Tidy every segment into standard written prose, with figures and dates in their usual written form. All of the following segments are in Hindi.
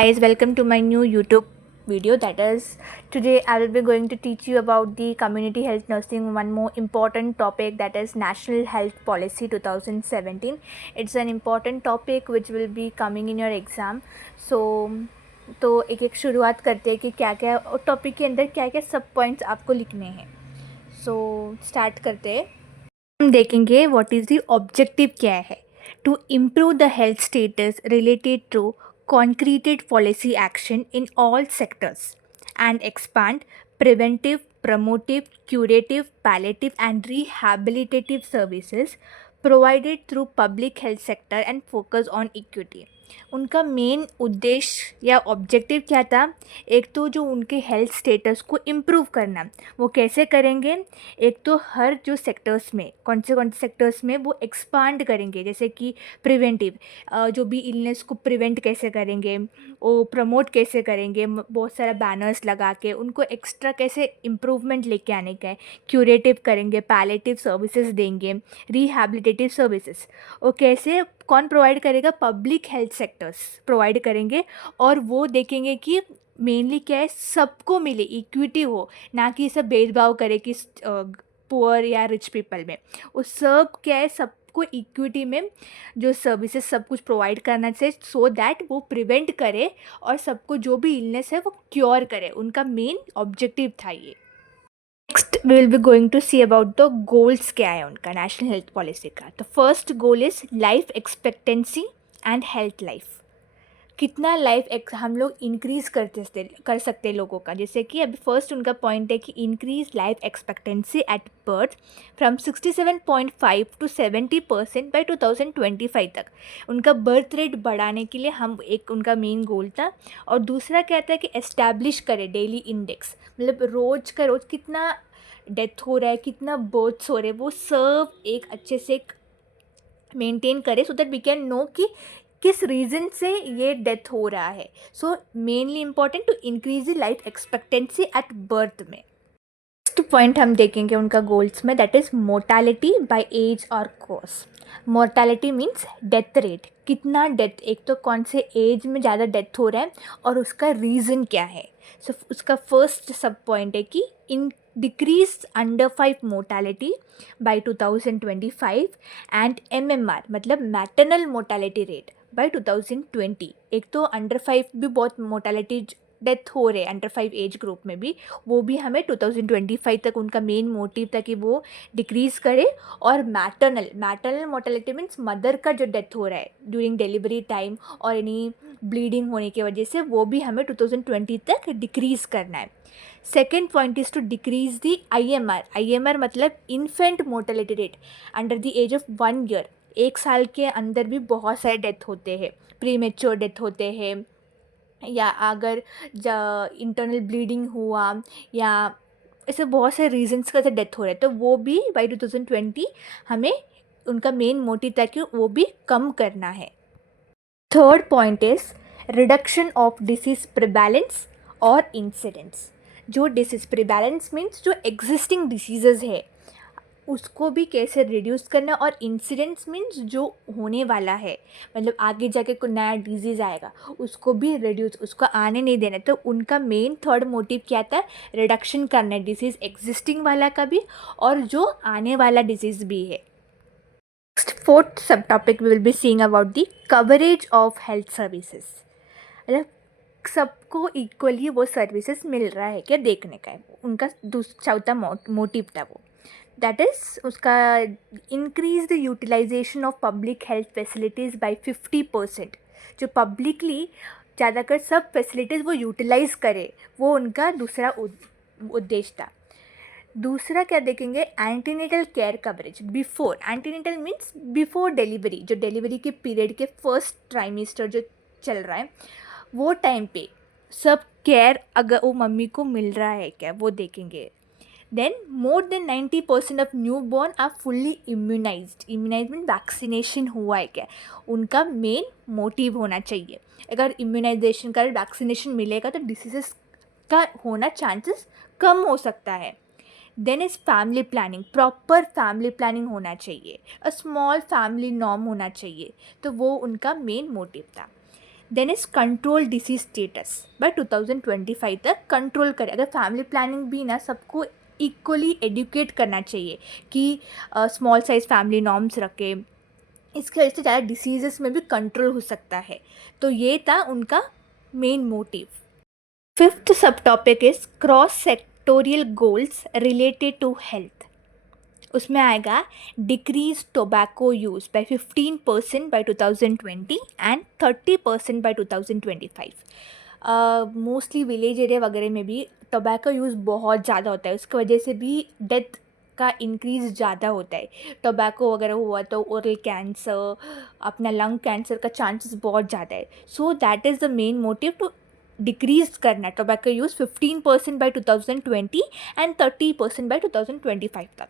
guys, welcome to my new YouTube video. That is, today I will be going to teach you about the community health nursing, one more important topic, that is National Health Policy 2017. It's an important topic which will be coming in your exam. तो एक एक शुरुआत करते हैं कि क्या क्या टॉपिक के अंदर क्या क्या सब पॉइंट्स आपको लिखने हैं. सो स्टार्ट करते हैं. हम देखेंगे व्हाट इज़ द ऑब्जेक्टिव क्या है. To improve the health status related to concreted policy action in all sectors and expand preventive, promotive, curative, palliative and rehabilitative services provided through public health sector and focus on equity. उनका मेन उद्देश्य या ऑब्जेक्टिव क्या था. एक तो जो उनके हेल्थ स्टेटस को इम्प्रूव करना, वो कैसे करेंगे. एक तो हर जो सेक्टर्स में कौन से सेक्टर्स में वो एक्सपांड करेंगे, जैसे कि प्रिवेंटिव, जो भी इलनेस को प्रिवेंट कैसे करेंगे, वो प्रमोट कैसे करेंगे, बहुत सारा बैनर्स लगा के उनको एक्स्ट्रा कैसे इम्प्रूवमेंट लेके आने का है. क्यूरेटिव करेंगे, पैलेटिव सर्विसेज देंगे, रिहैबिलिटेटिव सर्विसेज. वो कैसे कौन प्रोवाइड करेगा, पब्लिक हेल्थ सेक्टर्स प्रोवाइड करेंगे. और वो देखेंगे कि मेनली क्या है, सबको मिले, इक्विटी हो, ना कि सब भेदभाव करे कि पुअर या रिच पीपल में. वो सब क्या है, सबको इक्विटी में जो सर्विसेज सब कुछ प्रोवाइड करना चाहिए, सो दैट वो प्रिवेंट करे और सबको जो भी इलनेस है वो क्योर करे. उनका मेन ऑब्जेक्टिव था ये. Next we will be going to see about the goals क्या है उनका नेशनल हेल्थ पॉलिसी का. तो first goal is life expectancy and health life. कितना लाइफ हम लोग इंक्रीज़ कर सकते लोगों का. जैसे कि अभी फर्स्ट उनका पॉइंट है कि increase life expectancy at birth from 67.5 to 70% by 2025 तक. उनका बर्थ रेट बढ़ाने के लिए हम एक उनका मेन गोल था. और दूसरा क्या था कि एस्टैब्लिश करे डेली इंडेक्स, मतलब रोज़ का रोज़ कितना डेथ हो रहा है, कितना बर्थ्स हो रहे हैं, वो सब एक अच्छे से मेंटेन करे, so that we can know कि किस रीज़न से ये डेथ हो रहा है. So mainly important to increase the life expectancy at birth में. नेक्स्ट पॉइंट हम देखेंगे उनका गोल्स में, that is mortality by age और cause. Mortality means death rate, कितना डेथ, एक तो कौन से एज में ज़्यादा डेथ हो रहा है और उसका रीज़न क्या है. सो उसका फर्स्ट सब पॉइंट है कि in decrease under 5 mortality by 2025 and MMR मतलब मैटरनल मोर्टालिटी रेट बाय 2020. एक तो अंडर 5 भी बहुत मोर्टालिटी डेथ हो रहे हैं अंडर 5 एज ग्रुप में भी, वो भी हमें 2025 तक उनका मेन मोटिव था कि वो डिक्रीज़ करे. और मैटरनल मोर्टेलिटी मीन्स मदर का जो डेथ हो रहा है ड्यूरिंग डिलीवरी टाइम और एनी ब्लीडिंग होने की वजह से, वो भी हमें 2020 तक डिक्रीज़ करना है. Second point is to decrease the IMR मतलब infant mortality rate under the age of 1 year. 1 साल के अंदर भी बहुत सारे डेथ होते हैं, प्री मेच्योर डेथ होते हैं, या अगर इंटरनल ब्लीडिंग हुआ, या ऐसे बहुत सारे रीजंस का डेथ हो रहा है. तो वो भी बाई 2020 हमें उनका मेन मोटिव था कि वो भी कम करना है. Third point is reduction of disease prevalence और इंसिडेंट्स. जो डिसीज प्रिवैलेंस मीन्स जो एग्जिस्टिंग डिसीज़ है उसको भी कैसे रिड्यूस करना, और इंसिडेंट्स मीन्स जो होने वाला है, मतलब आगे जाके कोई नया डिजीज़ आएगा उसको भी रिड्यूस, उसको आने नहीं देना. तो उनका मेन थर्ड मोटिव क्या था, रिडक्शन करना है डिसीज़ एग्जिस्टिंग वाला का भी और जो आने वाला डिजीज़ भी है. Next fourth sub topic we will be seeing about the coverage of health services. मतलब सबको इक्वली वो सर्विसेज मिल रहा है क्या देखने का है उनका चौथा मोटिव था वो. दैट इज़ उसका increase the utilisation of public health facilities by 50%. जो पब्लिकली ज़्यादातर सब फैसिलिटीज़ वो यूटिलाइज़ करे, वो उनका दूसरा उद्देश्य था. दूसरा क्या देखेंगे, antenatal care coverage before. Antenatal means before delivery, जो डिलीवरी के पीरियड के फर्स्ट ट्राइमेस्टर जो चल रहा है वो टाइम पे सब केयर अगर वो मम्मी को मिल रहा है क्या वो देखेंगे. Then more than 90% of newborn are fully immunised. Mean vaccination हुआ है क्या, उनका मेन मोटिव होना चाहिए. अगर इम्यूनाइजेशन का वैक्सीनेशन मिलेगा तो डिसीज़ का होना चांसेस कम हो सकता है. Then is family planning, proper family planning होना चाहिए, अ स्मॉल फैमिली नॉर्म होना चाहिए. तो वो उनका मेन मोटिव था. Then is control disease status by 2025 तक कंट्रोल करे। अगर फैमिली प्लानिंग भी ना सबको इक्वली एडुकेट करना चाहिए कि स्मॉल साइज फैमिली नॉर्म्स रखे, इसकी वजह से ज़्यादा डिसीजेस में भी कंट्रोल हो सकता है। तो ये था उनका main motive. Fifth sub topic is cross sectoral goals related to health. उसमें आएगा decrease tobacco use by 15% by 2020 and 30% by 2025। Mostly village area वगैरह में भी टोबैको यूज़ बहुत ज़्यादा होता है, उसकी वजह से भी डेथ का इंक्रीज़ ज़्यादा होता है। टोबैको वगैरह हुआ तो ओरल कैंसर, अपना लंग कैंसर का चांसेस बहुत ज़्यादा है। So that is the main motive to decrease करना tobacco use 15% by 2020 and 30% by 2025 तक।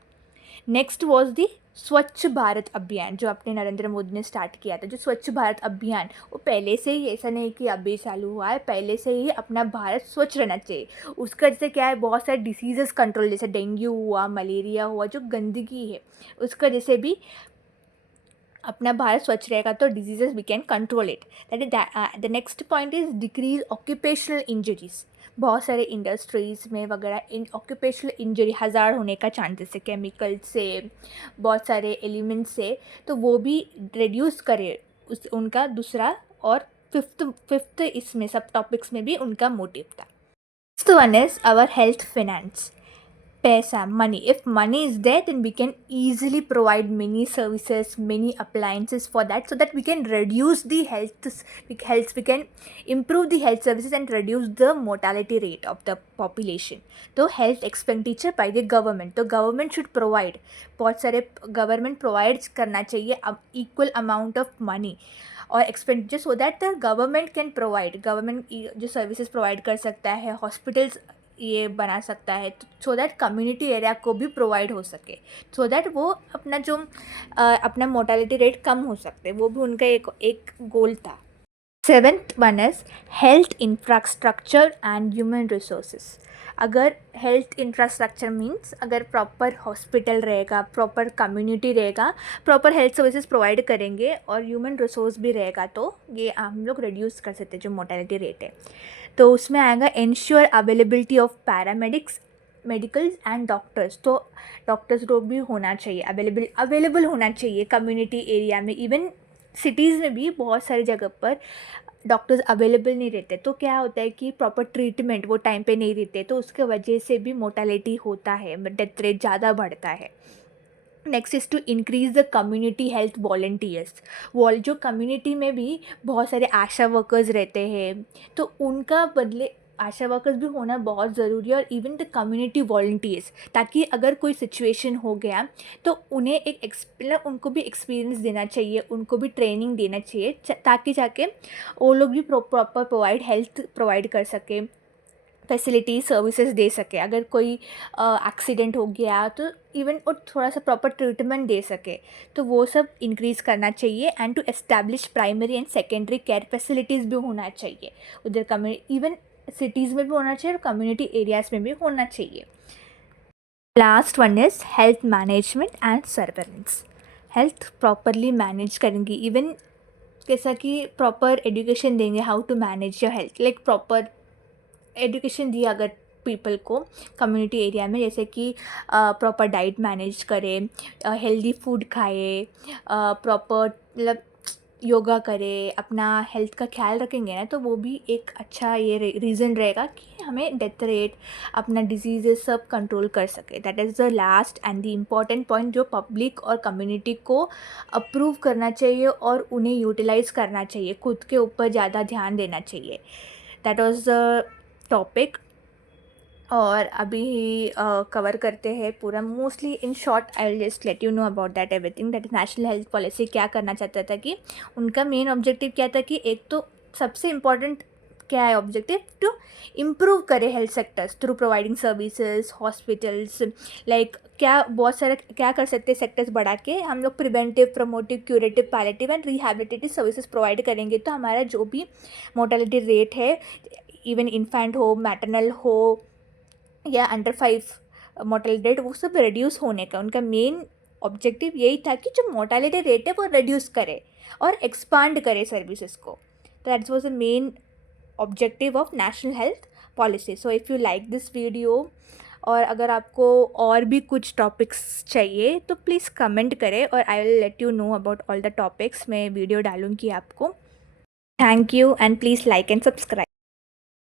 नेक्स्ट वॉज दी स्वच्छ भारत अभियान, जो अपने नरेंद्र मोदी ने स्टार्ट किया था। जो स्वच्छ भारत अभियान वो पहले से ही, ऐसा नहीं कि अभी चालू हुआ है, पहले से ही अपना भारत स्वच्छ रहना चाहिए। उसका जैसे क्या है, बहुत सारे डिसीजेस कंट्रोल, जैसे डेंगू हुआ, मलेरिया हुआ, जो गंदगी है उसका जैसे भी अपना भारत स्वच्छ रहेगा तो diseases we can control it. That is the next point is decrease occupational injuries. बहुत सारे इंडस्ट्रीज़ में वगैरह इन ऑक्यूपेशनल इंजरी हज़ार होने का चांसेस है केमिकल से, बहुत सारे एलिमेंट्स से, तो वो भी रिड्यूस करे उस उनका दूसरा। और फिफ्थ इसमें सब टॉपिक्स में भी उनका मोटिव था। Next one is our health finance. पैसा, money. If money is there, then we can easily provide many services, many appliances for that, so that we can reduce the we can improve the health services and reduce the mortality rate of the population. तो health expenditure by the government, तो government should provide, बहुत सारे government provides करना चाहिए equal amount of money और expenditure, so that the government can provide, government जो सर्विसेज प्रोवाइड कर सकता है, हॉस्पिटल्स ये बना सकता है, सो दैट कम्युनिटी एरिया को भी प्रोवाइड हो सके, सो दैट वो अपना जो अपना मोर्टेलिटी रेट कम हो सकते, वो भी उनका एक गोल था। Seventh one is health infrastructure and human resources. अगर हेल्थ इंफ्रास्ट्रक्चर मीन्स अगर प्रॉपर हॉस्पिटल रहेगा, प्रॉपर कम्युनिटी रहेगा, प्रॉपर हेल्थ सर्विसेज प्रोवाइड करेंगे और ह्यूमन रिसोर्स भी रहेगा, तो ये हम लोग रिड्यूस कर सकते हैं जो मोर्टेलिटी रेट है। तो उसमें आएगा ensure availability of paramedics, medicals and doctors. तो डॉक्टर्स लोग भी होना चाहिए, अवेलेबल होना चाहिए कम्युनिटी एरिया में। इवन सिटीज़ में भी बहुत सारी जगह पर डॉक्टर्स अवेलेबल नहीं रहते, तो क्या होता है कि प्रॉपर ट्रीटमेंट वो टाइम पे नहीं देते, तो उसके वजह से भी मोर्टेलिटी होता है, डेथ रेट ज़्यादा बढ़ता है। Next is to increase the community health volunteers. जो कम्युनिटी में भी बहुत सारे आशा वर्कर्स रहते हैं, तो उनका बदले आशा वर्कर्स भी होना बहुत ज़रूरी है, और इवन द कम्युनिटी वॉलंटियर्स, ताकि अगर कोई सिचुएशन हो गया तो उन्हें मतलब उनको भी एक्सपीरियंस देना चाहिए, उनको भी ट्रेनिंग देना चाहिए, ताकि जाके वो लोग भी प्रॉपर हेल्थ प्रोवाइड कर सके, फैसिलिटी सर्विसेज दे सके। अगर कोई एक्सीडेंट हो गया तो इवन और थोड़ा सा प्रॉपर ट्रीटमेंट दे सके, तो वो सब इंक्रीज़ करना चाहिए। And to establish primary and secondary care facilities भी होना चाहिए उधर, कम्युनिटी इवन सिटीज़ में भी होना चाहिए और कम्युनिटी एरियाज़ में भी होना चाहिए। Last one is health management and surveillance. Health properly manage करेंगे, इवन कैसा कि प्रॉपर एजुकेशन देंगे how to manage your health, like proper education दिया अगर पीपल को कम्युनिटी एरिया में, जैसे कि प्रॉपर डाइट मैनेज करें, हेल्दी फूड खाए, प्रॉपर मतलब योगा करे, अपना हेल्थ का ख्याल रखेंगे ना, तो वो भी एक अच्छा ये रीज़न रहेगा कि हमें डेथ रेट, अपना डिजीज़ेस सब कंट्रोल कर सके। That is the last and the important point, जो पब्लिक और कम्युनिटी को अप्रूव करना चाहिए और उन्हें यूटिलाइज़ करना चाहिए, खुद के ऊपर ज़्यादा ध्यान देना चाहिए। That was the topic. और अभी कवर करते हैं पूरा, mostly in short I will just let you know about that everything. That national health policy क्या करना चाहता था, कि उनका मेन ऑब्जेक्टिव क्या था, कि एक तो सबसे इम्पॉर्टेंट क्या है ऑब्जेक्टिव, टू इम्प्रूव करे health sectors through providing services, hospitals, like क्या बहुत सारे क्या कर सकते हैं सेक्टर्स बढ़ा के, हम लोग preventive, promotive, curative, palliative and rehabilitative services provide करेंगे, तो हमारा जो भी मोर्टेलिटी रेट है, इवन इन्फेंट हो, मैटरनल हो या अंडर 5 मोर्टेलिटी रेट, वो सब रिड्यूस होने का उनका मेन ऑब्जेक्टिव यही था, कि जो मोर्टेलिटी रेट है वो रिड्यूस करे और एक्सपांड करे सर्विसेज को। That was the main objective of national health policy. So if you like this video, और अगर आपको और भी कुछ टॉपिक्स चाहिए तो प्लीज़ कमेंट करें और I will let you know about all the topics. मैं वीडियो डालूँगी आपको. Thank you and please like and subscribe.